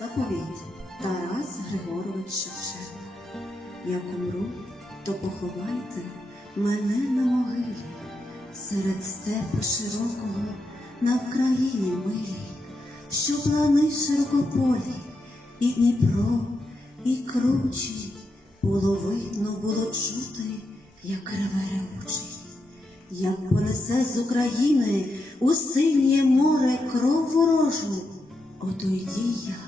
Заповідь Тарас Григорович Шевченко. Як умру, то поховайте мене на могилі серед степу широкого на Вкраїні милій, що плани широкополі, і Дніпро, і кручі, було видно, було чути, як реве ревучий. Як понесе з України у синє море кров ворожу, ото йді я,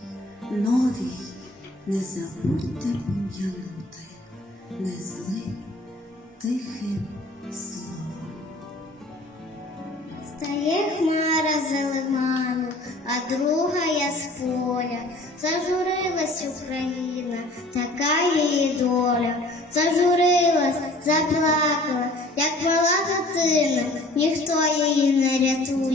новій, не забудьте пом'янути, не злим, тихим словом. Стає хмара за лиману, а друга я з поля. Зажурилась Україна, така її доля. Зажурилась, заплакала, як мала дитина, ніхто її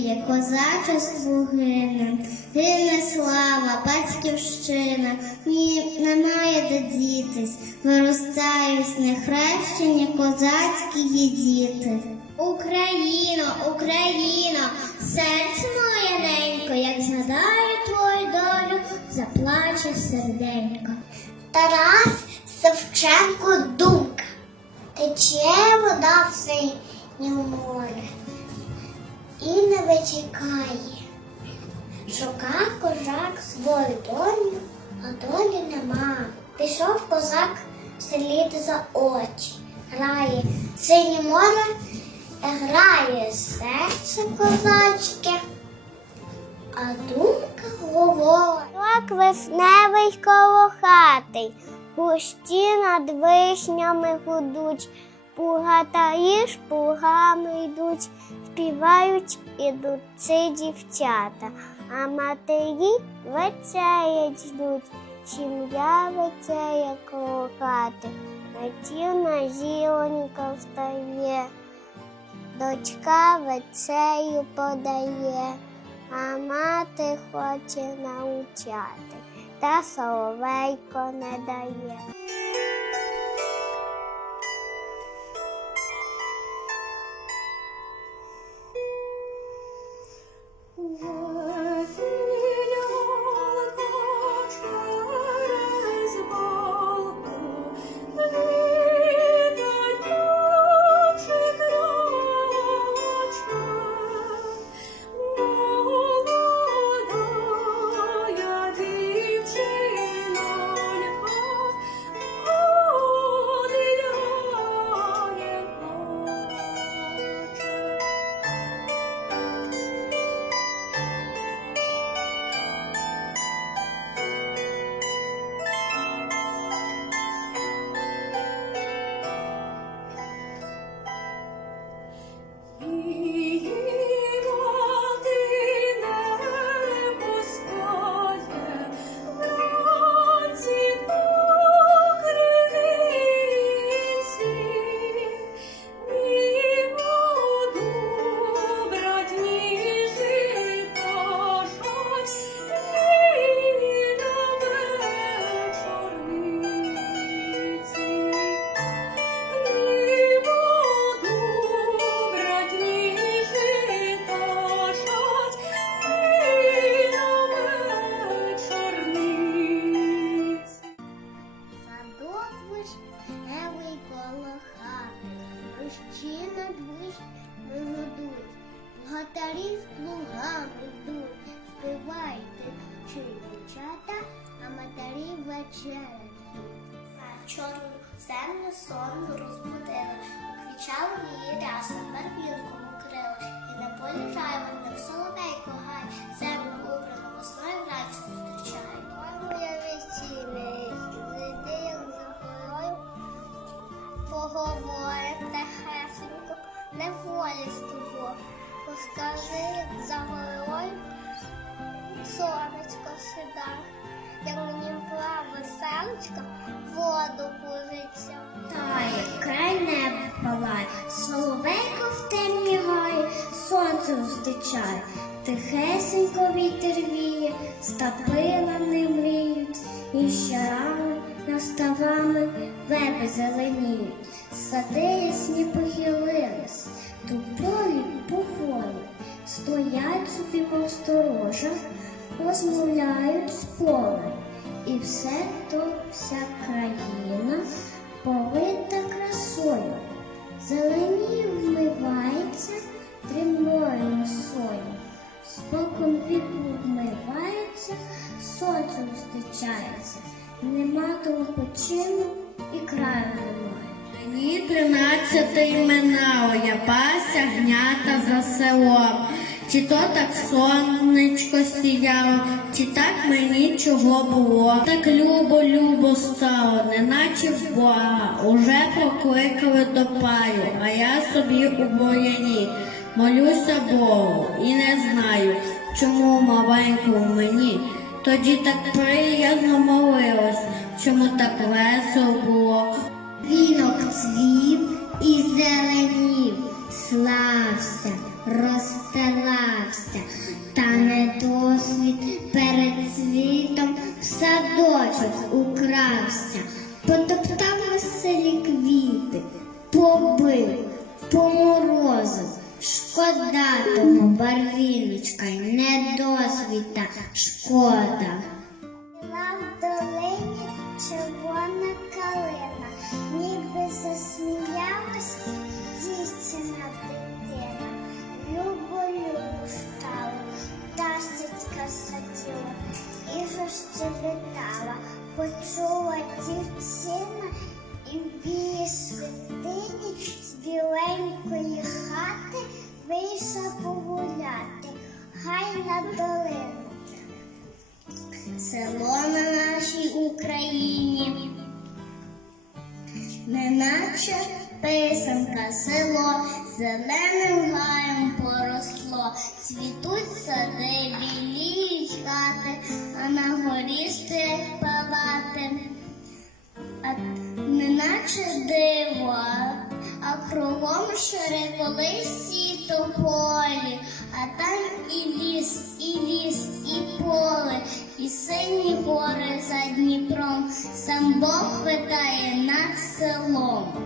рятує, козачество гине. Гине слава, батьківщина, ні, немає де дітись, виростають нехрещені козацькі її діти. Україно, Україно, серце моє ненько, як згадаю твою долю, заплаче серденько. Тарас Савченко думка. Тече вода в синє море і не витікає. Шука козак свою долю, а долі нема. Пішов козак слід за очі, грає синє море, грає серце козачке, а думка говорить. Рок весневий коло хати, густі над вишнями гудуть, пугатарі ж пугами йдуть, співають ідуть ці дівчата, а матері вечерять ждуть, сім'я вечеря коло хати, Матівна зіронька встає, дочка вечерю подає, а мати хоче научати, та соловейко не дає. Чорну землю сонну розбудила, Квічала її ряса, барвінком укрила, І на полі жайворонок соловейко гай, Землю убрану весною вранці зустрічає. Моя весілля, зайди, за горою, Поговорить тихесенько, не волі з тобою, Розкажи, як за горою, сонечко сіда, як мені сонечко, воду позиця. Тає, край неба палає, соловейко в темні гає, сонце зустрічає, тихесенько вітер віє, стапила не мріють, і щарами наставами веби зеленіють, сади ясні похилились, туполі поволі, стоять собі посторожа, розмовляють з. І все то вся країна повита красою. Зелені вмивається дрібною росою. Спокон віку вмивається, сонце зустрічається. Нема того почину і краю немає. Мені тринадцяте імена, я пася гнята за селом. Чи то так сонечко сіяло, чи так мені чого було. Так любо, любо стало, неначе в Бога. Уже покликали до паю, а я собі у бояні. Молюся Богу і не знаю, чому маленькому мені. Тоді так приязно молилась, чому так весело було. Вінок цвів і зеленів, слався, розстилався, та недосвід перед світом в садочок укрався, потоптав вийшла погуляти, хай на долину. Село на нашій Україні, неначе писанка село, зеленим гаєм поросло, цвітуть сади, біліють хати, а на горі стоять палати, а неначе диво, а кругом широколисті тополі, а там і ліс, і ліс, і поле, і сині гори за Дніпром, сам Бог витає над селом.